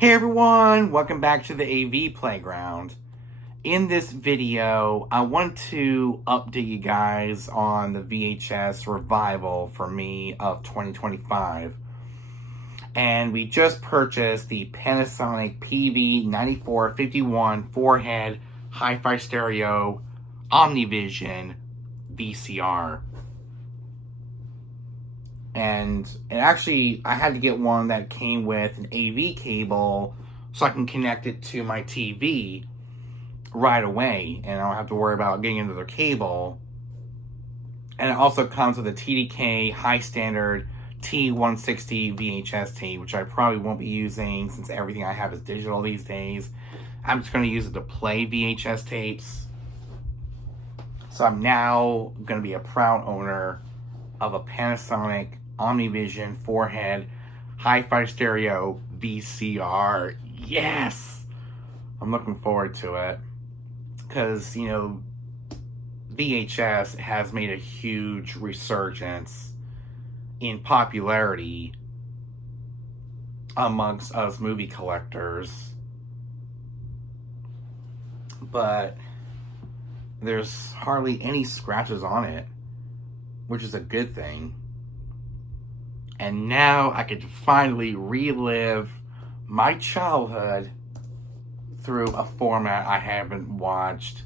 Hey everyone, welcome back to the AV Playground. In this video, I want to update you guys on the VHS revival for me of 2025. And we just purchased the Panasonic PV9451 4-head Hifi Stereo Omni VCR. And actually, I had to get one that came with an AV cable so I can connect it to my TV right away. And I don't have to worry about getting another cable. And it also comes with a TDK high standard T160 VHS tape, which I probably won't be using since everything I have is digital these days. I'm just going to use it to play VHS tapes. So I'm now going to be a proud owner of a Panasonic OmniVision 4-head Hifi Stereo VCR. Yes! I'm looking forward to it. Because, VHS has made a huge resurgence in popularity amongst us movie collectors. But there's hardly any scratches on it, which is a good thing. And now I could finally relive my childhood through a format I haven't watched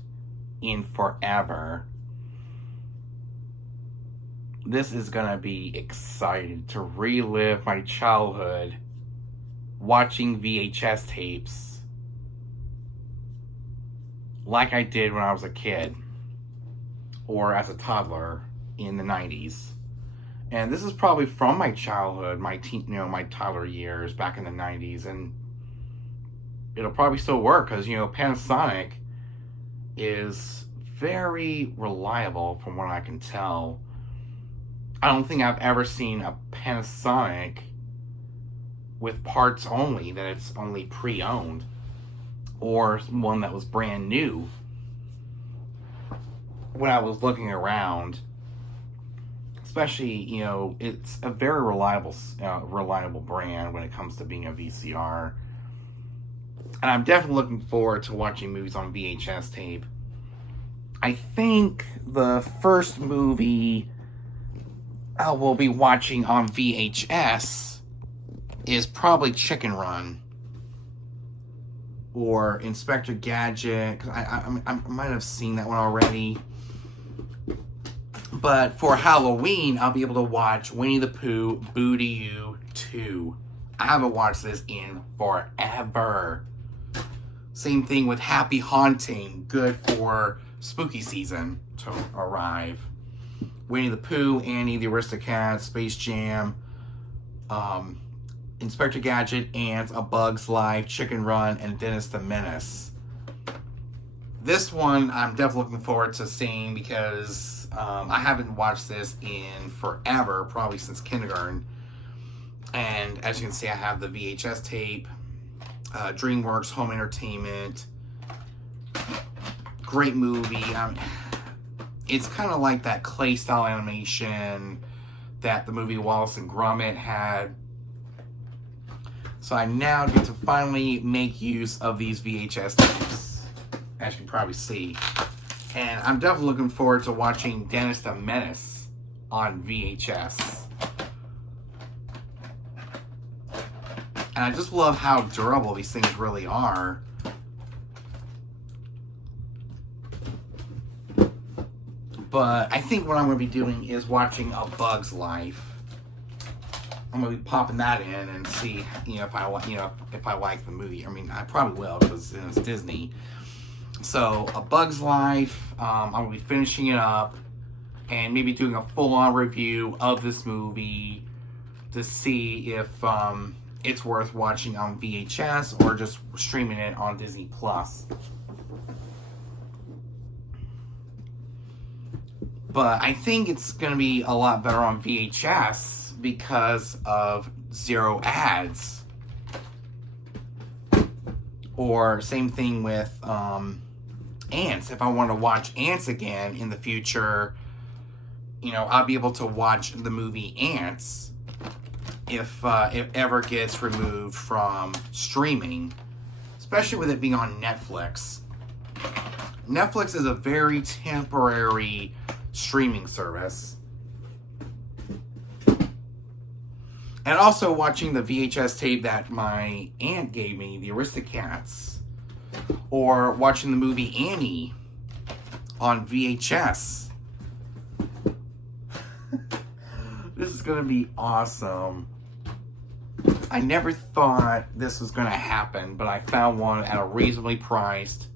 in forever. This is gonna be exciting to relive my childhood watching VHS tapes like I did when I was a kid or as a toddler in the 90s. And this is probably from my childhood, my toddler years back in the 90s, and it'll probably still work because Panasonic is very reliable from what I can tell. I don't think I've ever seen a Panasonic with parts only, that it's only pre-owned, or one that was brand new. When I was looking around, especially, it's a very reliable brand when it comes to being a VCR. And I'm definitely looking forward to watching movies on VHS tape. I think the first movie I will be watching on VHS is probably Chicken Run or Inspector Gadget, because I might have seen that one already. But for Halloween, I'll be able to watch Winnie the Pooh, Boo-to-You 2. I haven't watched this in forever. Same thing with Happy Haunting, good for spooky season to arrive. Winnie the Pooh, Annie the Aristocats, Space Jam, Inspector Gadget, Ants, A Bug's Life, Chicken Run, and Dennis the Menace. This one I'm definitely looking forward to seeing because I haven't watched this in forever, probably since kindergarten. And as you can see, I have the VHS tape, DreamWorks Home Entertainment. Great movie. It's kind of like that clay style animation that the movie Wallace and Gromit had. So I now get to finally make use of these VHS tapes, as you can probably see. And I'm definitely looking forward to watching Dennis the Menace on VHS. And I just love how durable these things really are. But I think what I'm going to be doing is watching A Bug's Life. I'm going to be popping that in and see, if I like the movie. I mean, I probably will because it's Disney. So, A Bug's Life, I'm going to be finishing it up and maybe doing a full-on review of this movie to see if it's worth watching on VHS or just streaming it on Disney+. But I think it's going to be a lot better on VHS because of zero ads. Or same thing with Ants. If I want to watch Ants again in the future, I'll be able to watch the movie Ants if it ever gets removed from streaming, especially with it being on Netflix. Netflix is a very temporary streaming service. And also watching the VHS tape that my aunt gave me, the Aristocats, or watching the movie Annie on VHS. This is going to be awesome. I never thought this was going to happen, but I found one at a reasonably priced.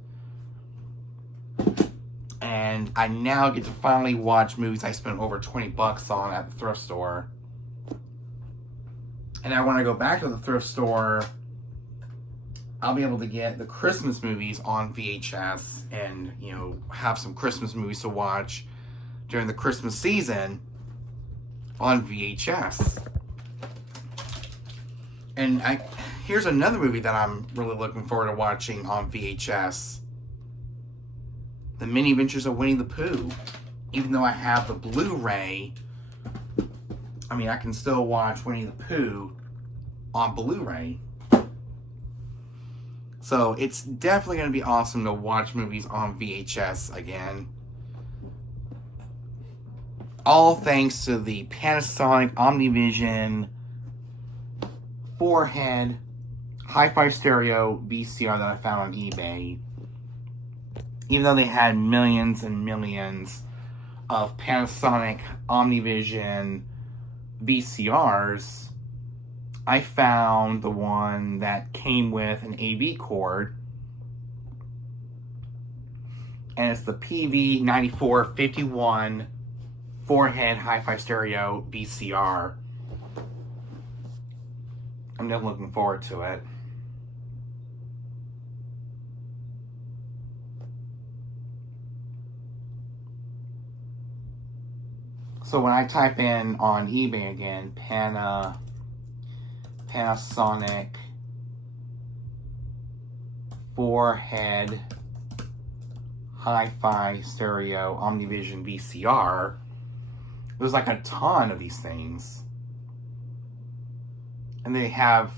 And I now get to finally watch movies I spent over 20 bucks on at the thrift store. And now when I go back to the thrift store, I'll be able to get the Christmas movies on VHS and, you know, have some Christmas movies to watch during the Christmas season on VHS. And here's another movie that I'm really looking forward to watching on VHS. The Many Adventures of Winnie the Pooh. Even though I have the Blu-ray, I mean, I can still watch Winnie the Pooh on Blu-ray. So it's definitely going to be awesome to watch movies on VHS again. All thanks to the Panasonic Omnivision 4-head Hifi Stereo VCR that I found on eBay. Even though they had millions and millions of Panasonic Omnivision VCRs, I found the one that came with an AV cord. And it's the PV9451 4-head Hifi Stereo VCR. I'm just looking forward to it. So when I type in on eBay again, Panasonic 4-head Hifi Stereo Omnivision VCR, there's like a ton of these things. And they have,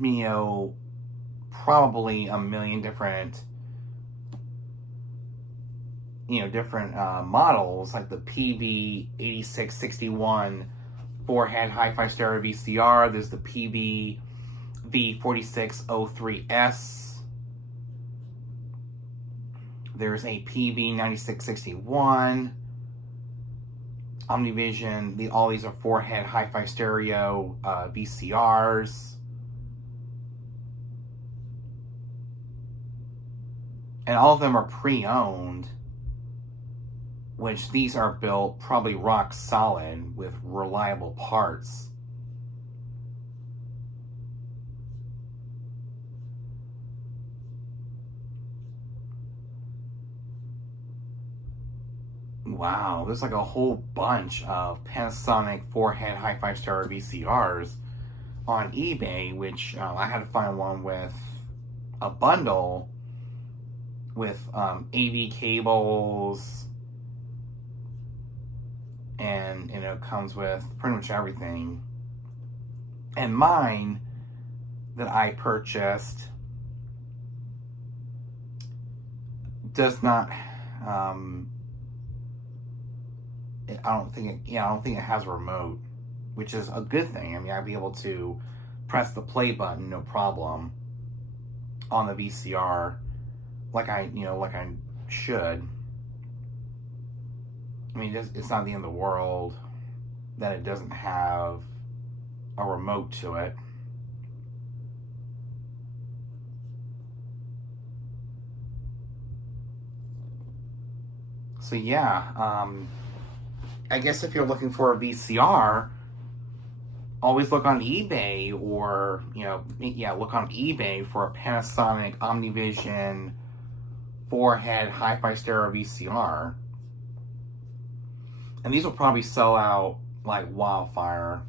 you know, probably a million different, models, like the PV8661 4-head Hifi Stereo VCR. There's the PV4603S. There's a PV9661 Omnivision. All these are 4-head Hifi Stereo VCRs. And all of them are pre-owned, which these are built probably rock solid with reliable parts. Wow, there's like a whole bunch of Panasonic 4-head Hifi Stereo VCRs on eBay, which I had to find one with a bundle with AV cables, and it comes with pretty much everything. And mine that I purchased does not I don't think it has a remote, which is a good thing. I mean, I'd be able to press the play button no problem on the VCR like I should. I mean, it's not the end of the world that it doesn't have a remote to it. So yeah, I guess if you're looking for a VCR, always look on eBay, or look on eBay for a Panasonic Omnivision 4-head Hifi Stereo VCR. And these will probably sell out like wildfire.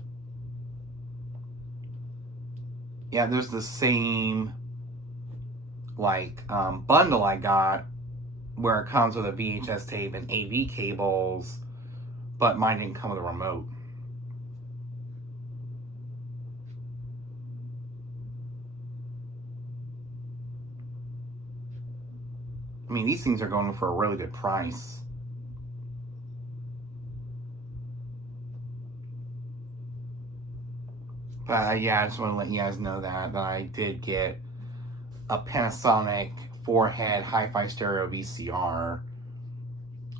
Yeah, there's the same bundle I got where it comes with a VHS tape and AV cables, but mine didn't come with a remote. I mean, these things are going for a really good price. But yeah, I just want to let you guys know that I did get a Panasonic 4-head Hifi Stereo VCR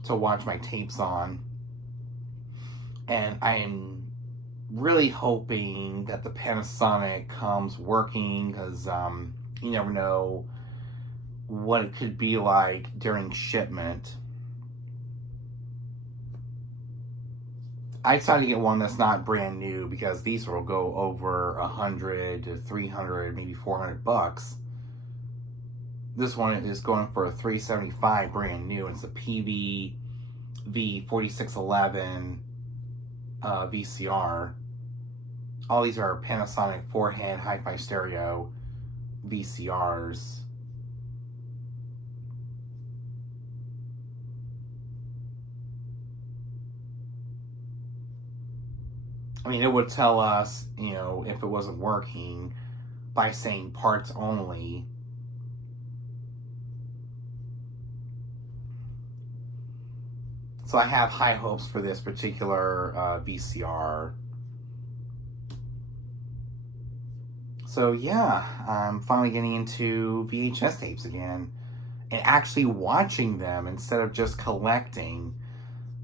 to watch my tapes on. And I am really hoping that the Panasonic comes working, because you never know what it could be like during shipment. I decided to get one that's not brand new, because these will go over 100 to 300, maybe 400 bucks. This one is going for a $375 brand new. It's a PV-V4611 VCR. All these are Panasonic 4-head Hifi Stereo VCRs. I mean, it would tell us, you know, if it wasn't working by saying parts only. So I have high hopes for this particular VCR. So yeah, I'm finally getting into VHS tapes again and actually watching them instead of just collecting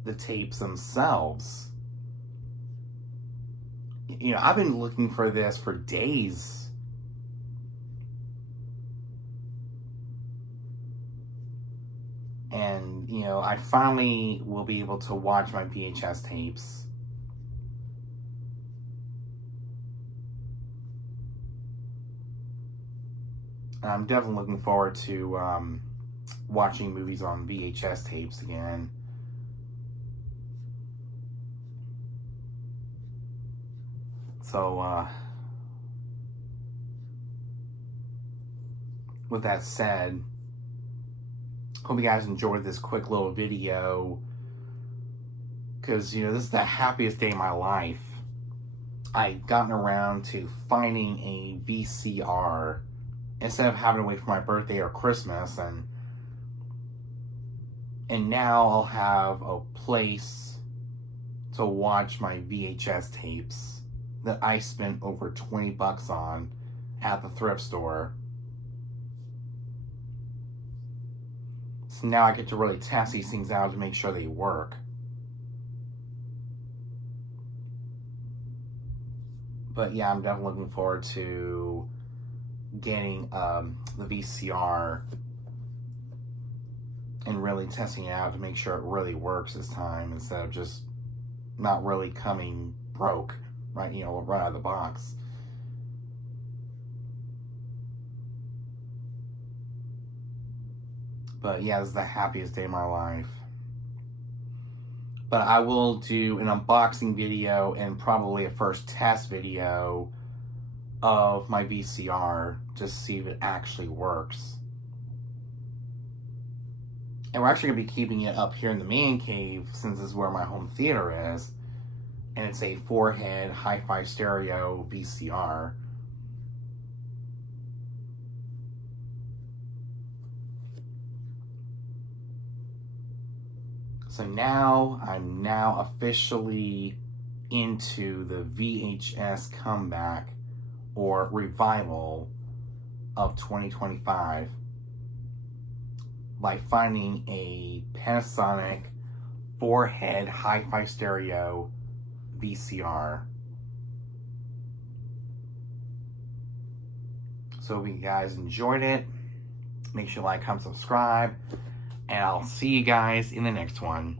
the tapes themselves. You know, I've been looking for this for days. And, you know, I finally will be able to watch my VHS tapes. I'm definitely looking forward to watching movies on VHS tapes again. So, with that said, hope you guys enjoyed this quick little video, because, you know, this is the happiest day of my life. I've gotten around to finding a VCR instead of having to wait for my birthday or Christmas, and now I'll have a place to watch my VHS tapes that I spent over 20 bucks on at the thrift store. So now I get to really test these things out to make sure they work. But yeah, I'm definitely looking forward to getting the VCR and really testing it out to make sure it really works this time, instead of just not really coming broke, right? You know, right out of the box. But yeah, this is the happiest day of my life. But I will do an unboxing video and probably a first test video of my VCR to see if it actually works. And we're actually going to be keeping it up here in the man cave, since this is where my home theater is. And it's a 4-head Hifi Stereo VCR. So now, I'm now officially into the VHS comeback or revival of 2025 by finding a Panasonic 4-head Hifi Stereo VCR. So if you guys enjoyed it, make sure you like, comment, subscribe, and I'll see you guys in the next one.